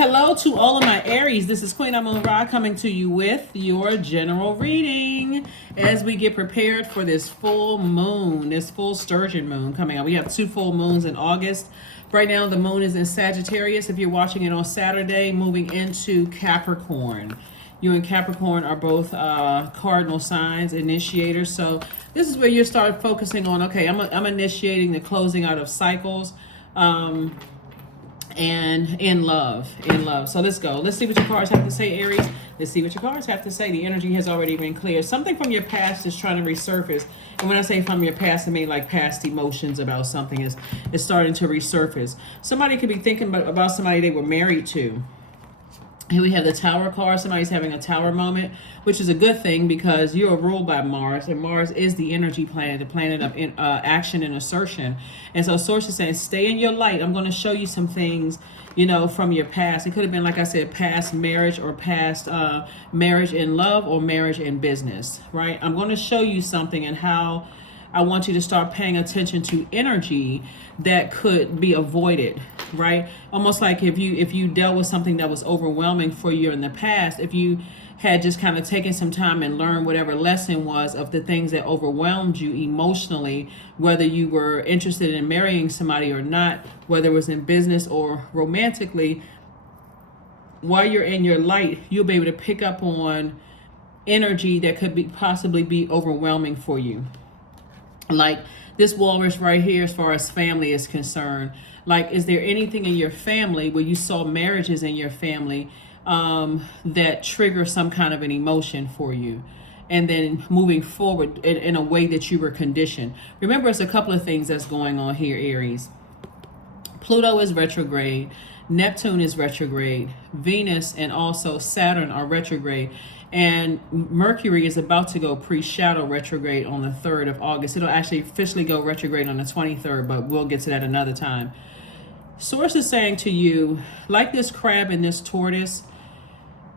Hello to all of my Aries. This is Queen Amun Ra coming to you with your general reading as we get prepared for this full moon, this full sturgeon moon coming up. We have 2 full moons in August. Right now, the moon is in Sagittarius. If you're watching it on Saturday, moving into Capricorn. You and Capricorn are both cardinal signs, initiators. So this is where you start focusing on, okay, I'm initiating the closing out of cycles. And in love. So let's go. Let's see what your cards have to say, Aries. Let's see what your cards have to say. The energy has already been cleared. Something from your past is trying to resurface. And when I say from your past, I mean like past emotions about something is starting to resurface. Somebody could be thinking about somebody they were married to. Here we have the Tower card. Somebody's having a Tower moment, which is a good thing because you are ruled by Mars, and Mars is the energy planet, the planet of action and assertion. And so Source is saying, stay in your light. I'm going to show you some things, from your past. It could have been, like I said, past marriage or past marriage in love or marriage in business, right? I'm going to show you something and how I want you to start paying attention to energy that could be avoided, right? Almost like if you dealt with something that was overwhelming for you in the past, if you had just kind of taken some time and learned whatever lesson was of the things that overwhelmed you emotionally, whether you were interested in marrying somebody or not, whether it was in business or romantically, while you're in your light, you'll be able to pick up on energy that could possibly be overwhelming for you. Like this walrus right here, as far as family is concerned, like, is there anything in your family where you saw marriages in your family that trigger some kind of an emotion for you? And then moving forward in a way that you were conditioned. Remember, it's a couple of things that's going on here, Aries. Pluto is retrograde. Neptune is retrograde. Venus and also Saturn are retrograde. And Mercury is about to go pre-shadow retrograde on the 3rd of August. It'll actually officially go retrograde on the 23rd, but we'll get to that another time. Source is saying to you, like this crab and this tortoise,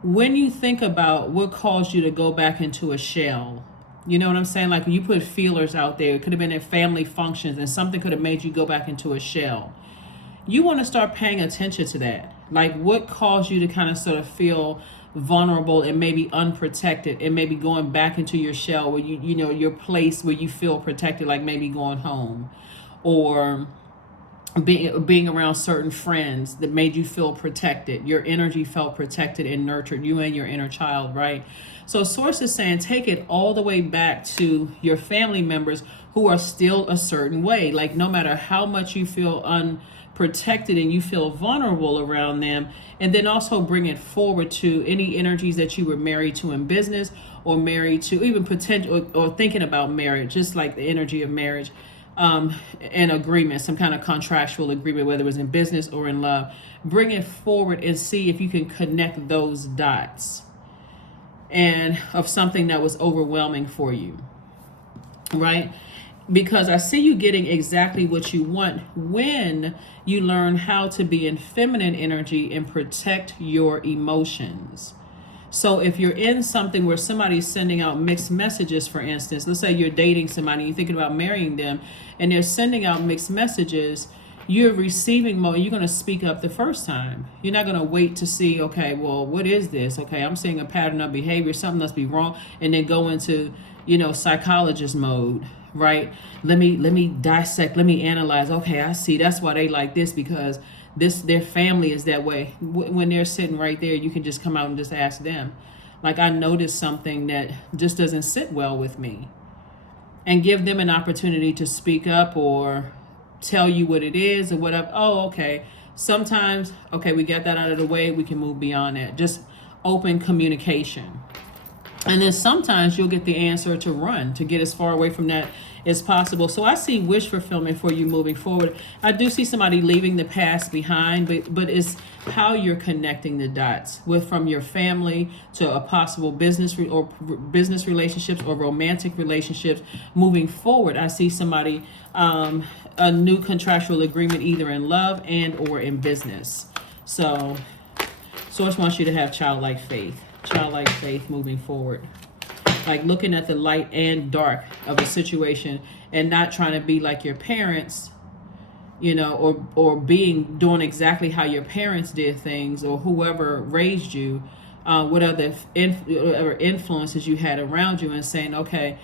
when you think about what caused you to go back into a shell, you know what I'm saying? Like when you put feelers out there, it could have been at family functions and something could have made you go back into a shell. You want to start paying attention to that. Like what caused you to kind of sort of feel vulnerable and maybe unprotected and maybe going back into your shell where your place where you feel protected, like maybe going home or being around certain friends that made you feel protected. Your energy felt protected and nurtured, you and your inner child, right? So Source is saying take it all the way back to your family members who are still a certain way. Like no matter how much you feel unprotected and you feel vulnerable around them, and then also bring it forward to any energies that you were married to in business or married to even potential or thinking about marriage, just like the energy of marriage, an agreement, some kind of contractual agreement, whether it was in business or in love. Bring it forward and see if you can connect those dots and of something that was overwhelming for you, right? Because I see you getting exactly what you want when you learn how to be in feminine energy and protect your emotions. So if you're in something where somebody's sending out mixed messages, for instance, let's say you're dating somebody, you're thinking about marrying them, and they're sending out mixed messages, you're receiving mode, you're going to speak up the first time. You're not going to wait to see, okay, well, what is this? Okay, I'm seeing a pattern of behavior, something must be wrong, and then go into, psychologist mode. Right? Let me dissect, let me analyze. Okay, I see that's why they like this, because their family is that way. When they're sitting right there, you can just come out and just ask them. Like, I noticed something that just doesn't sit well with me. And give them an opportunity to speak up or tell you what it is or whatever. Oh, okay. Sometimes, okay, we got that out of the way, we can move beyond that. Just open communication. And then sometimes you'll get the answer to run, to get as far away from that as possible. So I see wish fulfillment for you moving forward. I do see somebody leaving the past behind, but it's how you're connecting the dots from your family to a possible business relationships or romantic relationships moving forward. I see somebody, a new contractual agreement, either in love and or in business. So Source wants you to have childlike faith moving forward, like looking at the light and dark of a situation and not trying to be like your parents, or doing exactly how your parents did things, or whoever raised you, what other influences you had around you, and saying, okay,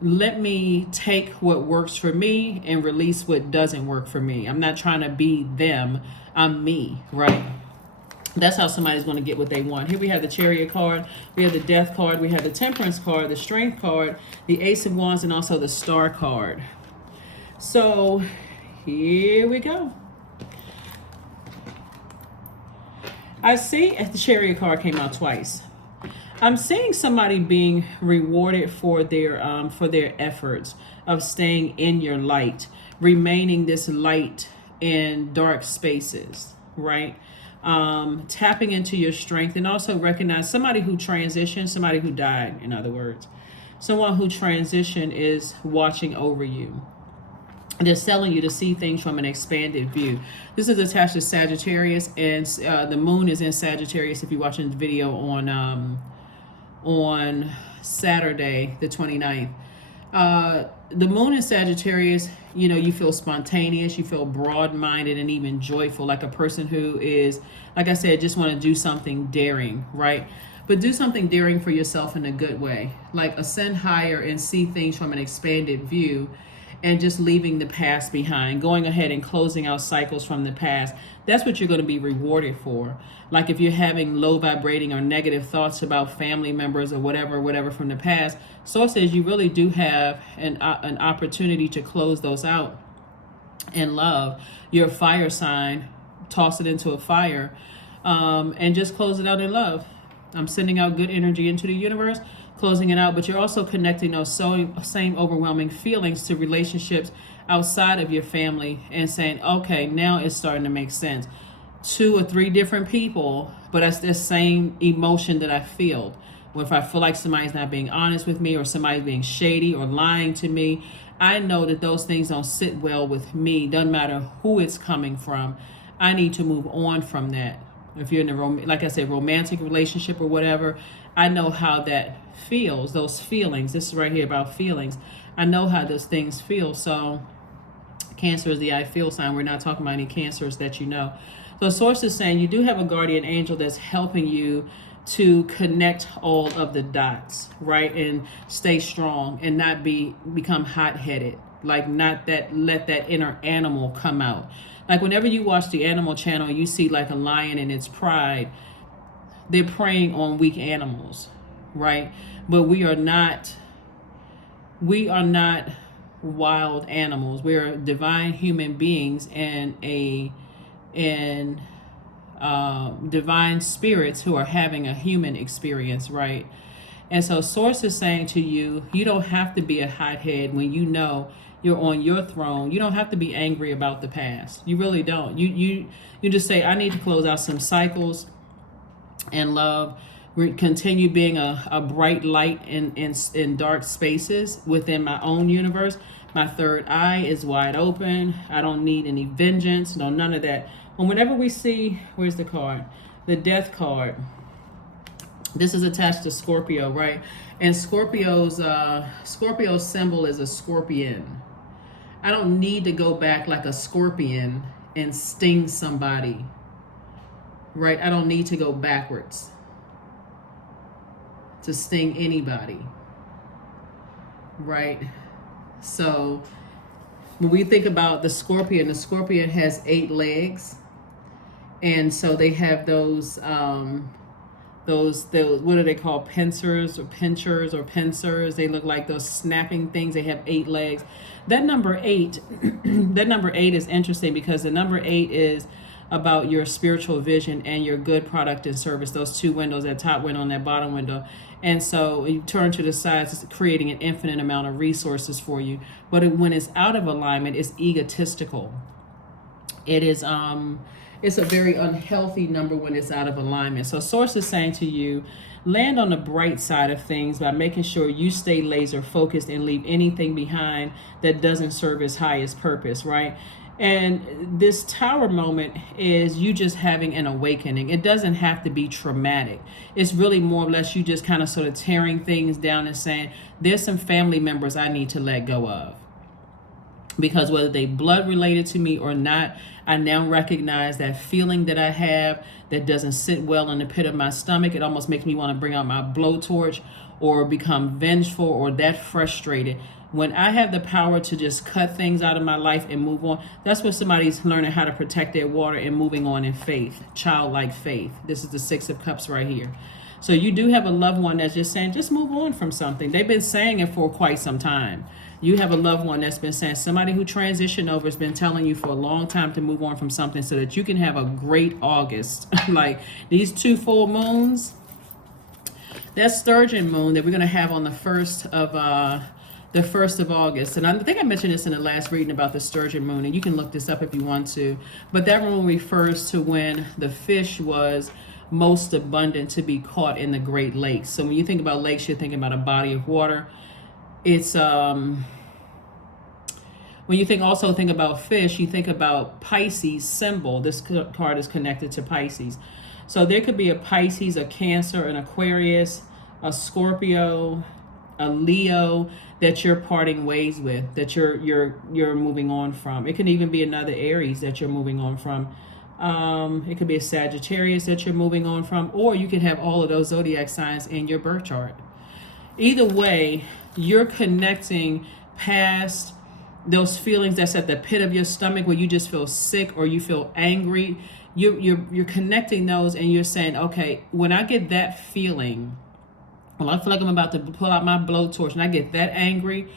let me take what works for me and release what doesn't work for me. I'm not trying to be them. I'm me, right? That's how somebody's going to get what they want. Here we have the Chariot card, we have the Death card, we have the Temperance card, the Strength card, the Ace of Wands, and also the Star card. So here we go. I see the Chariot card came out twice. I'm seeing somebody being rewarded for their efforts of staying in your light, remaining this light in dark spaces, right? Tapping into your strength, and also recognize somebody who transitioned, somebody who died, in other words. Someone who transitioned is watching over you. They're telling you to see things from an expanded view. This is attached to Sagittarius, and the moon is in Sagittarius if you're watching the video on Saturday the 29th. The moon in Sagittarius, you feel spontaneous, you feel broad-minded and even joyful, like a person who is, like I said, just want to do something daring, right? But do something daring for yourself in a good way, like ascend higher and see things from an expanded view, and just leaving the past behind, going ahead and closing out cycles from the past. That's what you're going to be rewarded for. Like if you're having low vibrating or negative thoughts about family members or whatever from the past, Source says you really do have an opportunity to close those out in love. You're a fire sign, toss it into a fire, and just close it out in love. I'm sending out good energy into the universe, closing it out, but you're also connecting those same overwhelming feelings to relationships outside of your family and saying, okay, now it's starting to make sense. 2 or 3 different people, but that's the same emotion that I feel. Or if I feel like somebody's not being honest with me, or somebody's being shady or lying to me, I know that those things don't sit well with me. Doesn't matter who it's coming from. I need to move on from that. If you're in a, like I said, romantic relationship or whatever, I know how that feels, those feelings. This is right here about feelings. I know how those things feel. So Cancer is the I feel sign. We're not talking about any cancers that you know. So Source is saying you do have a guardian angel that's helping you to connect all of the dots, right? And stay strong and not become hot-headed. Like let that inner animal come out. Like whenever you watch the Animal Channel, you see like a lion in its pride. They're preying on weak animals, right? But we are not wild animals. We are divine human beings and divine spirits who are having a human experience, right? And so Source is saying to you, you don't have to be a hothead when you know you're on your throne. You don't have to be angry about the past. You really don't. You just say, I need to close out some cycles and love. Continue being a bright light in dark spaces within my own universe. My third eye is wide open. I don't need any vengeance. No, none of that. And whenever we see, where's the card? The Death card. This is attached to Scorpio, right? And Scorpio's symbol is a scorpion. I don't need to go back like a scorpion and sting somebody, right? I don't need to go backwards to sting anybody, right? So when we think about the scorpion has 8 legs, and so they have those what are they called, pincers or pincers? They look like those snapping things. They have 8 legs. That number 8 is interesting because the number 8 is about your spiritual vision and your good product and service. Those 2 windows, that top window and that bottom window. And so you turn to the sides, it's creating an infinite amount of resources for you. But when it's out of alignment, it's egotistical. It is it's a very unhealthy number when it's out of alignment. So Source is saying to you, land on the bright side of things by making sure you stay laser focused and leave anything behind that doesn't serve its highest purpose, right? And this Tower moment is you just having an awakening. It doesn't have to be traumatic. It's really more or less you just kind of sort of tearing things down and saying, there's some family members I need to let go of. because whether they blood related to me or not, I now recognize that feeling that I have that doesn't sit well in the pit of my stomach. It almost makes me want to bring out my blowtorch or become vengeful or that frustrated. When I have the power to just cut things out of my life and move on, that's when somebody's learning how to protect their water and moving on in faith, childlike faith. This is the Six of Cups right here. So you do have a loved one that's just saying, just move on from something. They've been saying it for quite some time. You have a loved one that's been saying, somebody who transitioned over has been telling you for a long time to move on from something so that you can have a great August. Like these 2 full moons, that sturgeon moon that we're going to have on the 1st of August. And I think I mentioned this in the last reading about the sturgeon moon, and you can look this up if you want to. But that moon refers to when the fish was most abundant to be caught in the Great Lakes. So when you think about lakes, you're thinking about a body of water. It's when you think about fish, you think about Pisces symbol. This card is connected to Pisces. So there could be a Pisces, a Cancer, an Aquarius, a Scorpio, a Leo that you're parting ways with, that you're moving on from. It can even be another Aries that you're moving on from. It could be a Sagittarius that you're moving on from, or you can have all of those zodiac signs in your birth chart. Either way, you're connecting past those feelings that's at the pit of your stomach where you just feel sick or you feel angry. You're connecting those, and you're saying, okay, when I get that feeling, well, I feel like I'm about to pull out my blowtorch and I get that angry,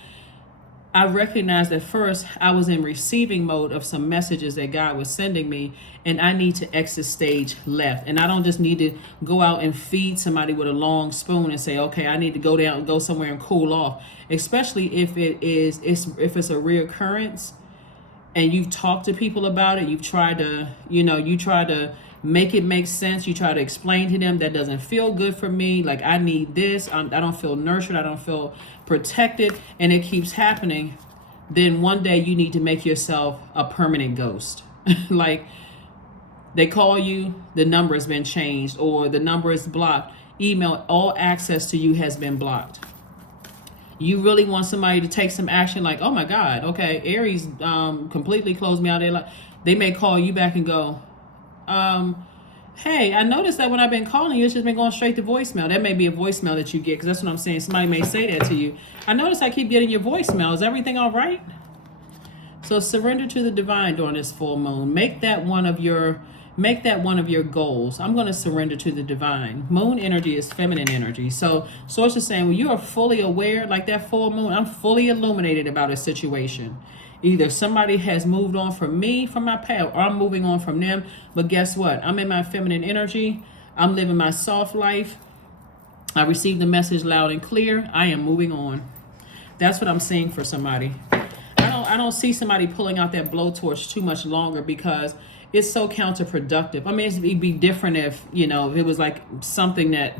I recognize that first I was in receiving mode of some messages that God was sending me, and I need to exit stage left. And I don't just need to go out and feed somebody with a long spoon and say, okay, I need to go down and go somewhere and cool off, especially if it's a reoccurrence and you've talked to people about it. You've tried to make it make sense. You try to explain to them that doesn't feel good for me. Like I need this. I don't feel nurtured. I don't feel protected. And it keeps happening. Then one day you need to make yourself a permanent ghost. Like they call you, the number has been changed or the number is blocked. Email, all access to you has been blocked. You really want somebody to take some action like, oh my God, okay, Aries completely closed me out of their life. They may call you back and go, hey, I noticed that when I've been calling you, it's just been going straight to voicemail. That may be a voicemail that you get, because that's what I'm saying. Somebody may say that to you. I noticed I keep getting your voicemail. Is everything all right? So surrender to the divine during this full moon. Make that one of your goals. I'm going to surrender to the divine. Moon energy is feminine energy. So Source is saying, when you are fully aware, like that full moon, I'm fully illuminated about a situation. Either somebody has moved on from me, from my past, or I'm moving on from them. But guess what? I'm in my feminine energy. I'm living my soft life. I received the message loud and clear. I am moving on. That's what I'm seeing for somebody. I don't see somebody pulling out that blowtorch too much longer, because it's so counterproductive. I mean, it'd be different if, if it was like something that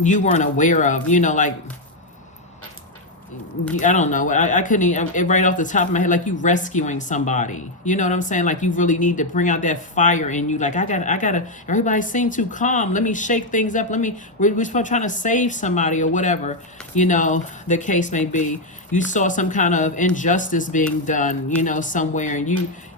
you weren't aware of, like, I don't know. I couldn't even, right off the top of my head, like you rescuing somebody. You know what I'm saying? Like you really need to bring out that fire in you. Like I gotta, everybody seems too calm. Let me shake things up. We're trying to save somebody or whatever, the case may be. You saw some kind of injustice being done, somewhere, and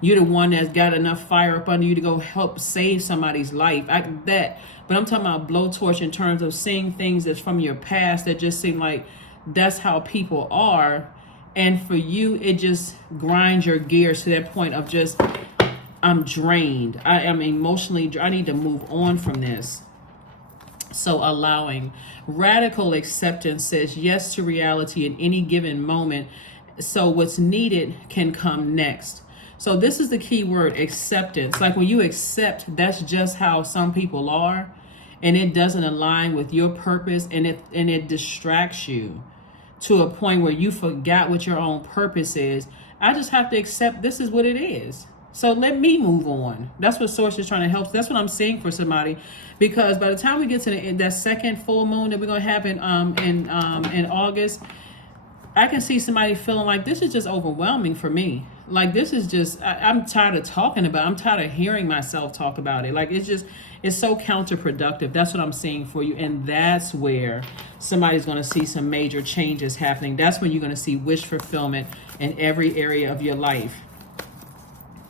you're the one that's got enough fire up under you to go help save somebody's life. But I'm talking about blowtorch in terms of seeing things that's from your past that just seem like that's how people are, and for you it just grinds your gears to that point of just, I'm drained, I am emotionally, I need to move on from this. So allowing radical acceptance says yes to reality in any given moment, so what's needed can come next. So this is the key word, acceptance. Like when you accept that's just how some people are, and it doesn't align with your purpose, and it distracts you to a point where you forgot what your own purpose is. I just have to accept this is what it is. So let me move on. That's what Source is trying to help. That's what I'm seeing for somebody, because by the time we get to that second full moon that we're gonna have in August, I can see somebody feeling like this is just overwhelming for me. Like, this is just, I'm tired of talking about it. I'm tired of hearing myself talk about it. Like, it's so counterproductive. That's what I'm seeing for you. And that's where somebody's going to see some major changes happening. That's when you're going to see wish fulfillment in every area of your life.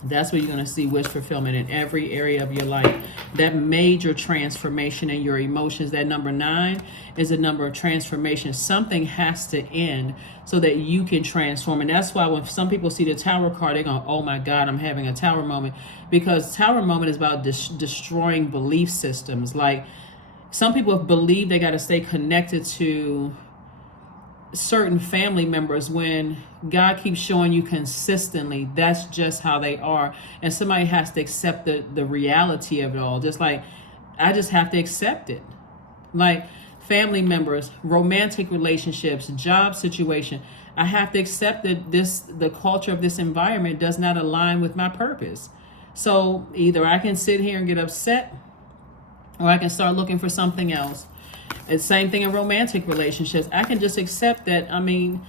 That's where you're going to see wish fulfillment in every area of your life. That major transformation in your emotions. That number 9 is a number of transformation. Something has to end so that you can transform. And that's why when some people see the Tower card, they're going, oh my God, I'm having a Tower moment. Because Tower moment is about destroying belief systems. Like, some people believe they got to stay connected to certain family members when God keeps showing you consistently that's just how they are, and somebody has to accept the reality of it all. Just like I just have to accept it. Like family members, romantic relationships, job situation, I have to accept that the culture of this environment does not align with my purpose. So either I can sit here and get upset, or I can start looking for something else. It's same thing in romantic relationships. I can just accept that. I mean,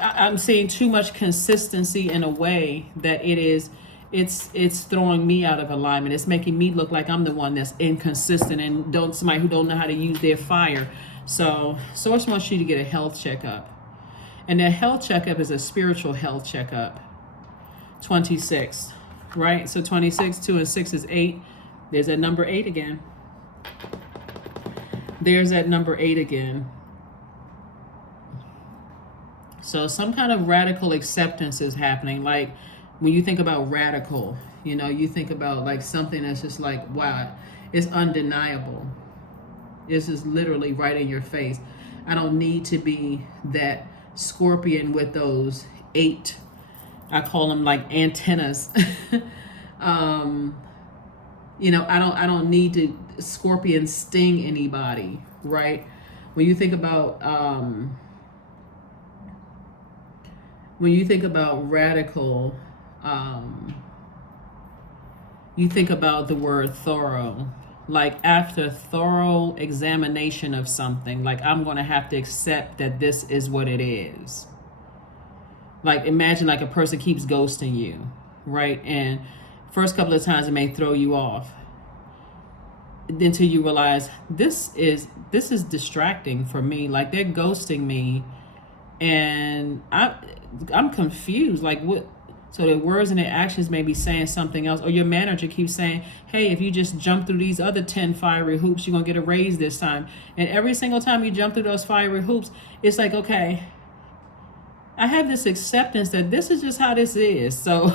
I'm seeing too much consistency in a way that it's throwing me out of alignment. It's making me look like I'm the one that's inconsistent and somebody who don't know how to use their fire. So Source wants you to get a health checkup. And that health checkup is a spiritual health checkup. 26, right? So 26, 2 and 6 is 8. There's that number 8 again. There's that number 8 again. So some kind of radical acceptance is happening. Like when you think about radical, you think about like something that's just like, wow, it's undeniable. This is literally right in your face. I don't need to be that scorpion with those 8, I call them like antennas. I don't need to scorpion sting anybody, right? When you think about radical, you think about the word thorough. Like after thorough examination of something, like I'm going to have to accept that this is what it is. Like imagine like a person keeps ghosting you, right? And first couple of times it may throw you off until you realize this is distracting for me. Like they're ghosting me and I'm confused. Like what? So their words and their actions may be saying something else. Or your manager keeps saying, hey, if you just jump through these other 10 fiery hoops, you're going to get a raise this time. And every single time you jump through those fiery hoops, it's like, okay, I have this acceptance that this is just how this is. So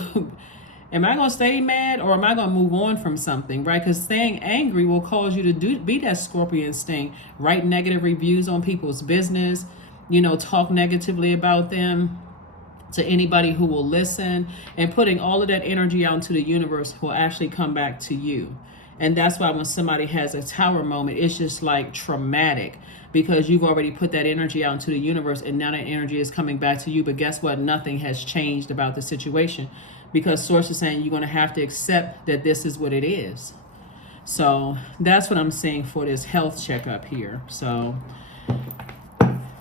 am I going to stay mad or am I going to move on from something, right? Because staying angry will cause you to be that scorpion sting. Write negative reviews on people's business, talk negatively about them to anybody who will listen, and putting all of that energy out into the universe will actually come back to you. And that's why when somebody has a tower moment, it's just like traumatic because you've already put that energy out into the universe and now that energy is coming back to you. But guess what? Nothing has changed about the situation because Source is saying you're going to have to accept that this is what it is. So that's what I'm saying for this health checkup here. So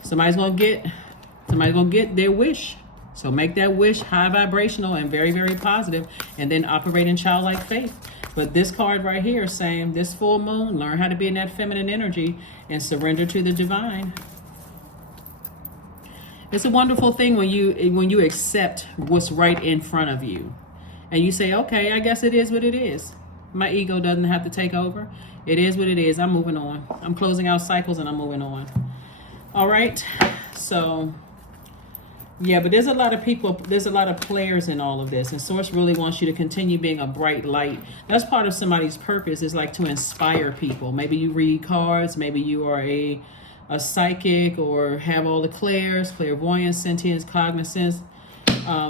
somebody's going to get their wish. So make that wish high vibrational and very, very positive, and then operate in childlike faith. But this card right here is saying this full moon, learn how to be in that feminine energy and surrender to the divine. It's a wonderful thing when you accept what's right in front of you. And you say, okay, I guess it is what it is. My ego doesn't have to take over. It is what it is. I'm moving on. I'm closing out cycles and I'm moving on. All right. So yeah, but there's a lot of people, there's a lot of players in all of this. And Source really wants you to continue being a bright light. That's part of somebody's purpose, is like to inspire people. Maybe you read cards, maybe you are a psychic or have all the clairs, clairvoyance, sentience, cognizance,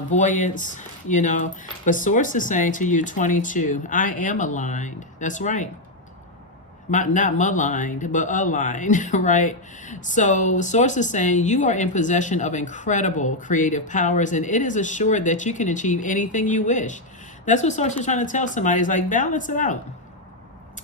voyance, But Source is saying to you, 22, I am aligned. That's right. Not maligned, but aligned, right? So Source is saying you are in possession of incredible creative powers, and it is assured that you can achieve anything you wish. That's what Source is trying to tell somebody. Is like, balance it out.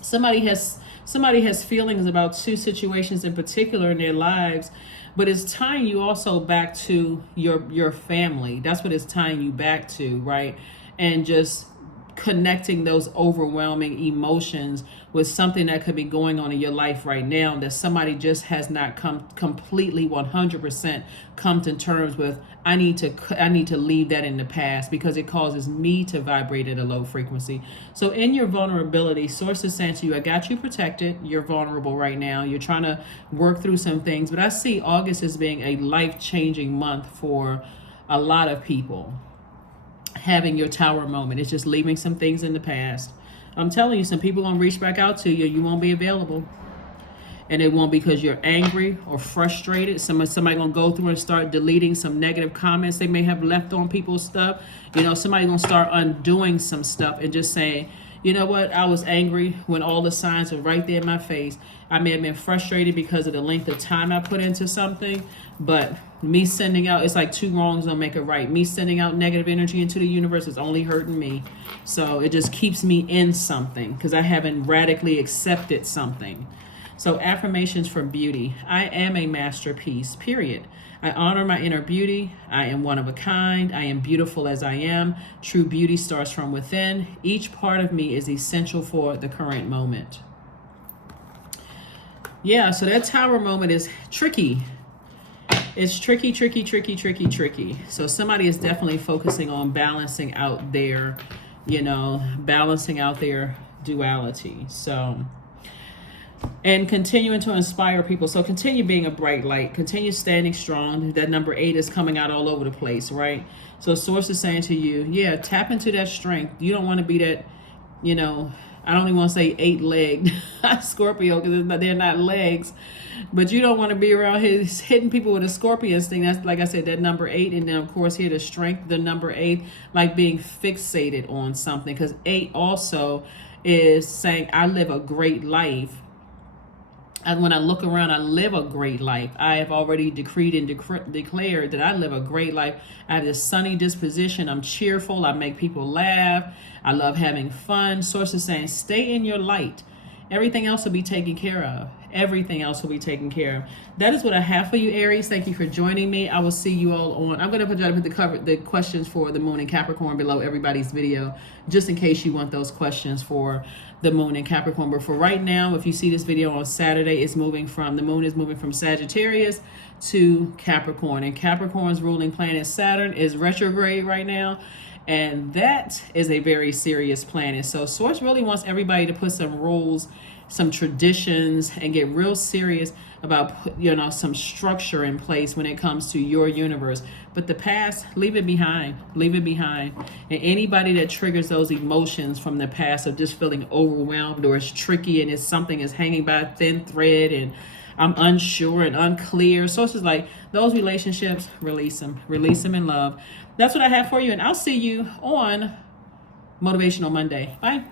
Somebody has feelings about 2 situations in particular in their lives, but it's tying you also back to your family. That's what it's tying you back to, right? And just connecting those overwhelming emotions with something that could be going on in your life right now that somebody just has not come completely 100% come to terms with. I need to leave that in the past because it causes me to vibrate at a low frequency. So in your vulnerability, source is saying to you, I got you protected. You're vulnerable right now. You're trying to work through some things, but I see August as being a life-changing month for a lot of people. Having your tower moment, it's just leaving some things in the past. I'm telling you, some people gonna reach back out to you. You won't be available, and it won't because you're angry or frustrated. Somebody gonna go through and start deleting some negative comments they may have left on people's stuff. Somebody gonna start undoing some stuff and just saying, you know what, I was angry when all the signs were right there in my face. I may have been frustrated because of the length of time I put into something, but me sending out, it's like two wrongs don't make a right. Me sending out negative energy into the universe is only hurting me. So it just keeps me in something because I haven't radically accepted something. So affirmations for beauty. I am a masterpiece, period. I honor my inner beauty. I am one of a kind. I am beautiful as I am. True beauty starts from within. Each part of me is essential for the current moment. Yeah, so that tower moment is tricky. It's tricky. So somebody is definitely focusing on balancing out their duality. So, and continuing to inspire people. So continue being a bright light. Continue standing strong. That number 8 is coming out all over the place, right? So source is saying to you, yeah, tap into that strength. You don't want to be that, I don't even want to say 8-legged Scorpio because they're not legs, but you don't want to be around hitting people with a scorpion thing. That's, like I said, that number 8. And then, of course, here the strength, the number 8, like being fixated on something, because 8 also is saying, I live a great life. And when I look around, I live a great life. I have already decreed and declared that I live a great life. I have this sunny disposition. I'm cheerful. I make people laugh. I love having fun. Source is saying, stay in your light. Everything else will be taken care of. Everything else will be taken care of. That is what I have for you, Aries. Thank you for joining me. I will see you all on. I'm going to put the questions for the moon in Capricorn below everybody's video, just in case you want those questions for the moon in Capricorn. But for right now, if you see this video on Saturday, the moon is moving from Sagittarius to Capricorn. And Capricorn's ruling planet Saturn is retrograde right now. And that is a very serious planet. So Source really wants everybody to put some rules, some traditions, and get real serious about some structure in place when it comes to your universe. But the past, leave it behind. And anybody that triggers those emotions from the past of just feeling overwhelmed, or it's tricky and something is hanging by a thin thread and I'm unsure and unclear. So it's just like those relationships, release them in love. That's what I have for you, and I'll see you on Motivational Monday. Bye.